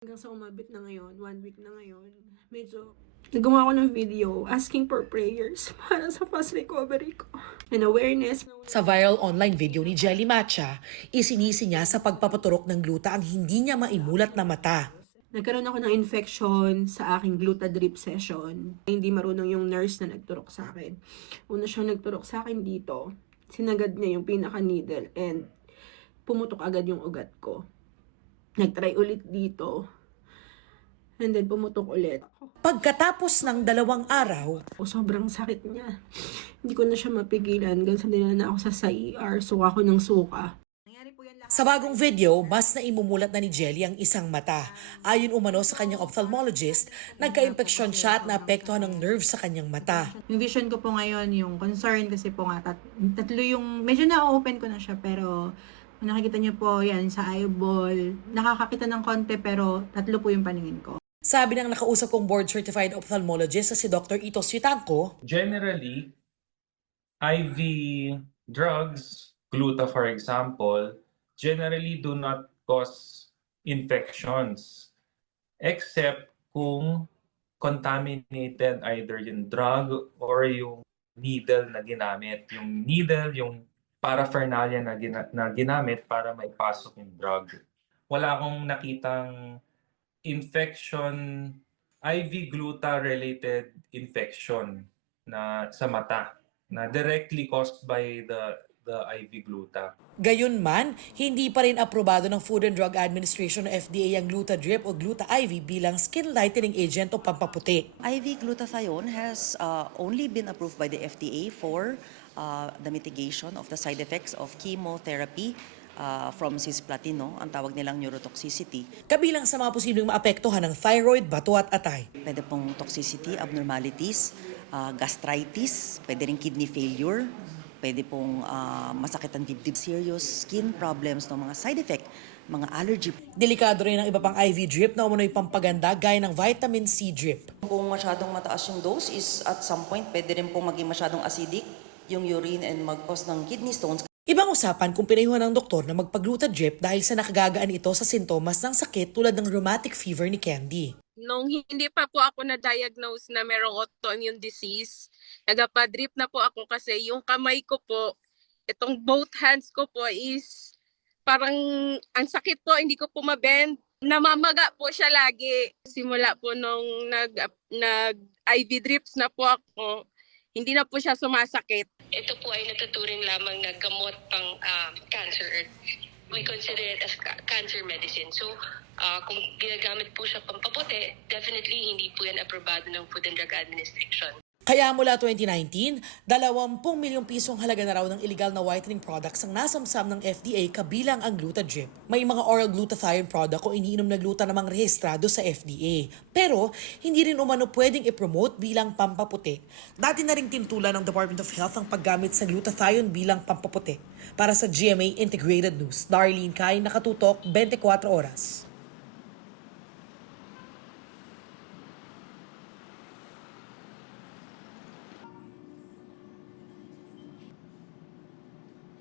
Hanggang sa umabot na ngayon, 1 week na ngayon, medyo nagawa ko ng video asking for prayers para sa fast recovery ko and awareness. Sa viral online video ni Jelly Matcha, isinisi niya sa pagpapaturok ng gluta ang hindi niya maimulat na mata. Nagkaroon ako ng infection sa aking gluta drip session. Hindi marunong yung nurse na nagturok sa akin. Una siyang nagturok sa akin dito, sinagad niya yung pinaka-needle and pumutok agad yung ugat ko. Nag-try ulit dito. And then pumutok ulit. Pagkatapos ng 2 araw, Sobrang sakit niya. Hindi ko na siya mapigilan. Hanggang sa dinala na ako sa ER. Suka ko ng suka. sa bagong video, mas naimumulat na ni Jelly ang isang mata. Ayon umano sa kanyang ophthalmologist, nagka-impeksyon siya at naapektuhan ng nerve sa kanyang mata. Yung vision ko po ngayon, yung concern kasi po nga, tatlo yung, medyo na-open ko na siya, pero kung nakikita niyo po yan sa eyeball, nakakakita ng konti pero tatlo po yung paningin ko. Sabi ng nakausap kong board-certified ophthalmologist na si Dr. Ito Suitanco, generally, IV drugs, gluta for example, generally do not cause infections except kung contaminated either yung drug or yung needle na ginamit. Yung needle, yung paraphernalia na ginamit para maipasok yung drug. Wala akong nakitang infection, IV gluta-related infection na sa mata na directly caused by the IV gluta. gayunman, hindi pa rin aprobado ng Food and Drug Administration o FDA ang Gluta Drip o Gluta IV bilang skin lightening agent o pampaputi. IV glutathione has only been approved by the FDA for the mitigation of the side effects of chemotherapy from cisplatin, no? Ang tawag nilang neurotoxicity. Kabilang sa mga posibleng maapektuhan ng thyroid, bato at atay. Pwede pong toxicity, abnormalities, gastritis, pwede rin kidney failure, pwede pong masakit ang dibdib, serious skin problems, no? Mga side effect, mga allergy. Delikado rin ang iba pang IV drip na umano'y pampaganda gaya ng vitamin C drip. Kung masyadong mataas yung dose is at some point pwede rin pong maging masyadong acidic yung urine and mag-cause ng kidney stones. Ibang usapan kung pinayuhan ng doktor na magpagluta drip dahil sa nakagagaan ito sa sintomas ng sakit tulad ng rheumatic fever ni Candy. Nung hindi pa po ako na-diagnose na merong autoimmune disease, nagpa-drip na po ako kasi yung kamay ko po, itong both hands ko po is parang ang sakit po, hindi ko po mabend. Namamaga po siya lagi. Simula po nung nag-IV drips na po ako, hindi na po siya sumasakit. Ito po ay natuturing lamang na gamot pang cancer. We consider it as cancer medicine. So, kung ginagamit po siya pampaputi, definitely hindi po yan aprobado ng Food and Drug Administration. Kaya mula 2019, 20 milyong pisong halaga na raw ng illegal na whitening products ang nasamsam ng FDA kabilang ang Gluta Drip. May mga oral glutathione product o iniinom na gluta namang rehistrado sa FDA. Pero hindi rin umano pwedeng i-promote bilang pampaputi. Dati na rin tintulan ng Department of Health ang paggamit sa glutathione bilang pampaputi. Para sa GMA Integrated News, Darlene Kai, nakatutok 24 oras.